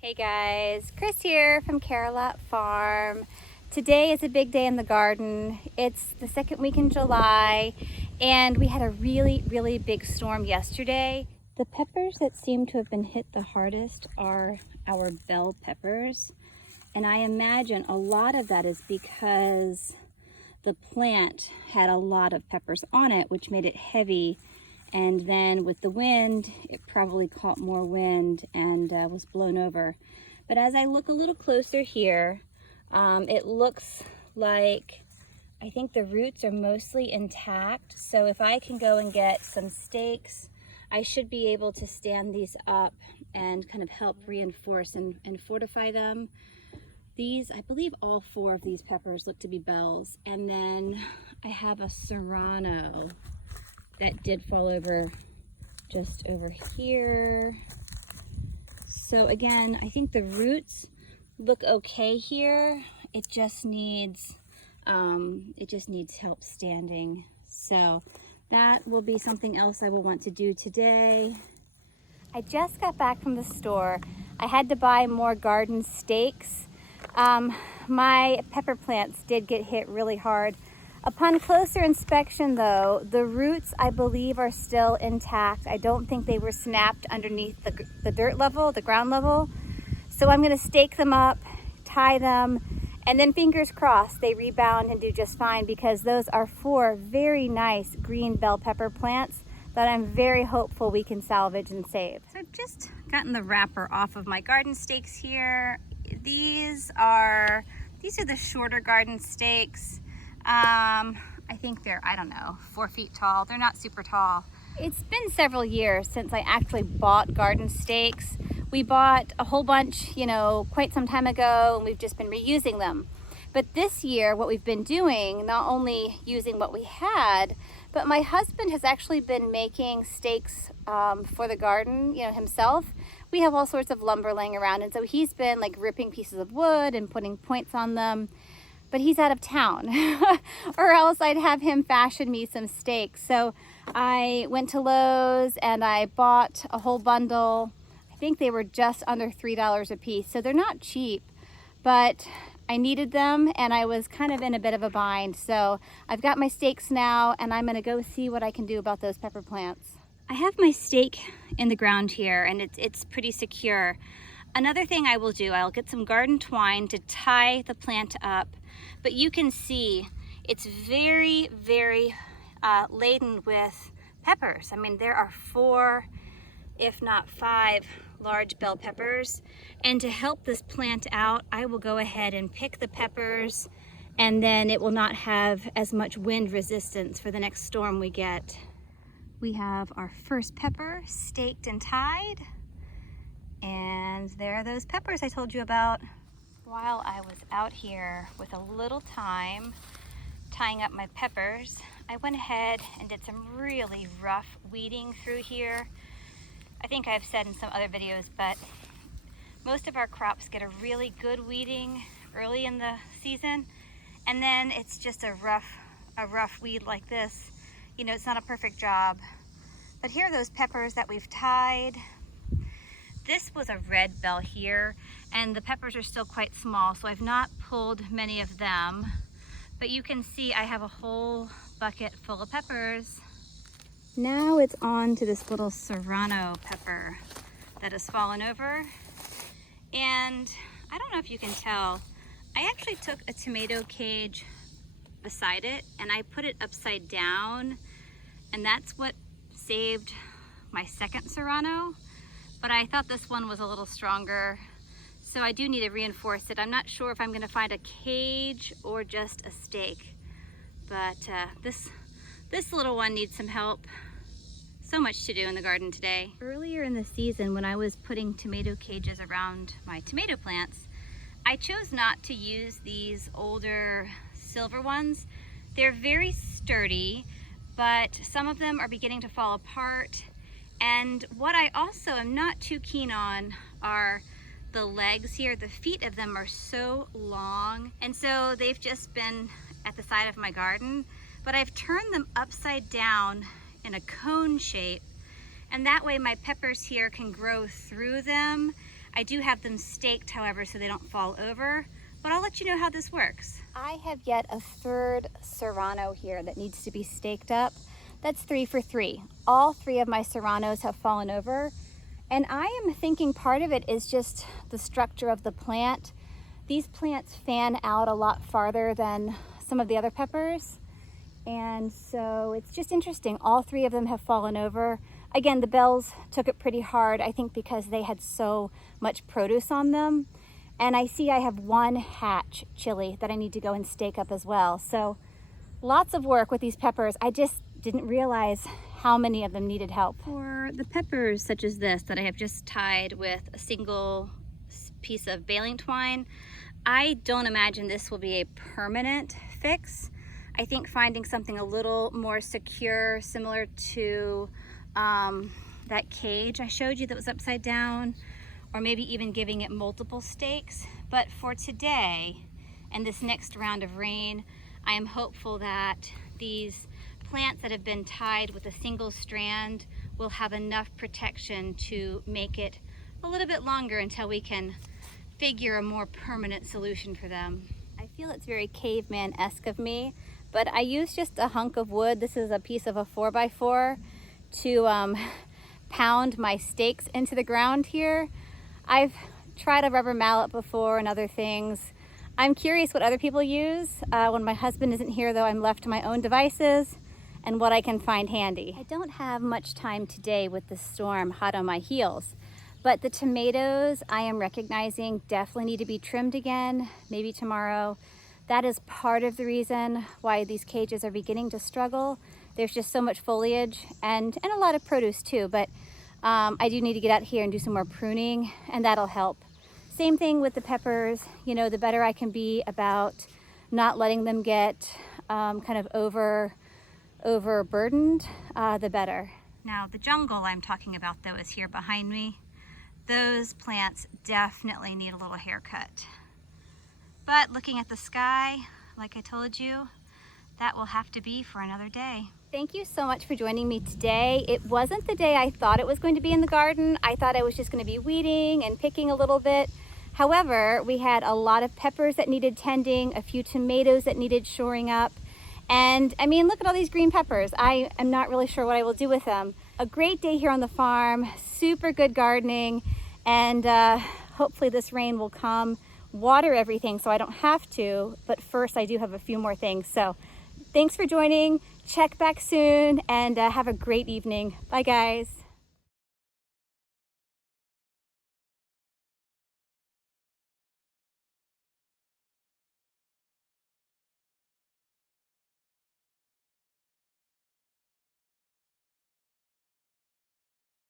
Hey guys, Chris here from Carolot Farm. Today is a big day in the garden. It's the second week in July and we had a really big storm yesterday. The peppers that seem to have been hit the hardest are our bell peppers. And I imagine a lot of that is because the plant had a lot of peppers on it, which made it heavy. And then with the wind, it probably caught more wind and was blown over. But as I look a little closer here, it looks like I think the roots are mostly intact. So if I can go and get some stakes, I should be able to stand these up and kind of help reinforce and fortify them. These, I believe all 4 of these peppers look to be bells. And then I have a serrano that did fall over just over here. So again, I think the roots look okay here. It just needs help standing. So that will be something else I will want to do today. I just got back from the store. I had to buy more garden stakes. My pepper plants did get hit really hard. Upon closer inspection though, the roots I believe are still intact. I don't think they were snapped underneath the dirt level, the ground level. So I'm gonna stake them up, tie them, and then fingers crossed they rebound and do just fine, because those are 4 very nice green bell pepper plants that I'm very hopeful we can salvage and save. So I've just gotten the wrapper off of my garden stakes here. These are the shorter garden stakes. I think they're, I don't know, 4 feet tall. They're not super tall. It's been several years since I actually bought garden stakes. We bought a whole bunch, quite some time ago, and we've just been reusing them. But this year, what we've been doing, not only using what we had, but my husband has actually been making stakes for the garden, himself. We have all sorts of lumber laying around, and so he's been like ripping pieces of wood and putting points on them. But he's out of town, or else I'd have him fashion me some stakes. So I went to Lowe's and I bought a whole bundle. I think they were just under $3 a piece. So they're not cheap, but I needed them and I was kind of in a bit of a bind. So I've got my stakes now and I'm gonna go see what I can do about those pepper plants. I have my stake in the ground here and it's pretty secure. Another thing I will do, I'll get some garden twine to tie the plant up, but you can see it's very laden with peppers. I mean, there are 4, if not 5 large bell peppers. And to help this plant out, I will go ahead and pick the peppers, and then it will not have as much wind resistance for the next storm we get. We have our first pepper staked and tied. And there are those peppers I told you about. While I was out here with a little time tying up my peppers, I went ahead and did some really rough weeding through here. I think I've said in some other videos, but most of our crops get a really good weeding early in the season, and then it's just a rough weed like this. It's not a perfect job. But here are those peppers that we've tied. This was a red bell here, and the peppers are still quite small, so I've not pulled many of them. But you can see I have a whole bucket full of peppers. Now it's on to this little serrano pepper that has fallen over. And I don't know if you can tell, I actually took a tomato cage beside it and I put it upside down, and that's what saved my second serrano. But I thought this one was a little stronger, so I do need to reinforce it. I'm not sure if I'm gonna find a cage or just a stake, but this little one needs some help. So much to do in the garden today. Earlier in the season, when I was putting tomato cages around my tomato plants, I chose not to use these older silver ones. They're very sturdy, but some of them are beginning to fall apart. And what I also am not too keen on are the legs here. The feet of them are so long, and so they've just been at the side of my garden, but I've turned them upside down in a cone shape, and that way my peppers here can grow through them. I do have them staked, however, so they don't fall over, but I'll let you know how this works. I have yet a third serrano here that needs to be staked up. That's 3 for 3. All 3 of my serranos have fallen over, and I am thinking part of it is just the structure of the plant. These plants fan out a lot farther than some of the other peppers, and so it's just interesting. All 3 of them have fallen over. Again, the bells took it pretty hard, I think because they had so much produce on them. And I see I have 1 hatch chili that I need to go and stake up as well. So lots of work with these peppers. I just didn't realize how many of them needed help. For the peppers such as this that I have just tied with a single piece of baling twine, I don't imagine this will be a permanent fix. I think finding something a little more secure, similar to that cage I showed you that was upside down, or maybe even giving it multiple stakes. But for today and this next round of rain, I am hopeful that these plants that have been tied with a single strand will have enough protection to make it a little bit longer until we can figure a more permanent solution for them. I feel it's very caveman-esque of me, but I used just a hunk of wood. This is a piece of a 4x4 to pound my stakes into the ground here. I've tried a rubber mallet before and other things. I'm curious what other people use. When my husband isn't here though, I'm left to my own devices and what I can find handy. I don't have much time today with the storm hot on my heels, but the tomatoes I am recognizing definitely need to be trimmed again, maybe tomorrow. That is part of the reason why these cages are beginning to struggle. There's just so much foliage and a lot of produce too, but I do need to get out here and do some more pruning, and that'll help. Same thing with the peppers. You know, the better I can be about not letting them get kind of overburdened, the better. Now, the jungle I'm talking about though is here behind me. Those plants definitely need a little haircut. But looking at the sky, like I told you, that will have to be for another day. Thank you so much for joining me today. It wasn't the day I thought it was going to be in the garden. I thought I was just going to be weeding and picking a little bit. However, we had a lot of peppers that needed tending, a few tomatoes that needed shoring up. And I mean, look at all these green peppers. I am not really sure what I will do with them. A great day here on the farm, super good gardening, and hopefully this rain will come, water everything so I don't have to, but first I do have a few more things. So thanks for joining. Check back soon and have a great evening. Bye guys.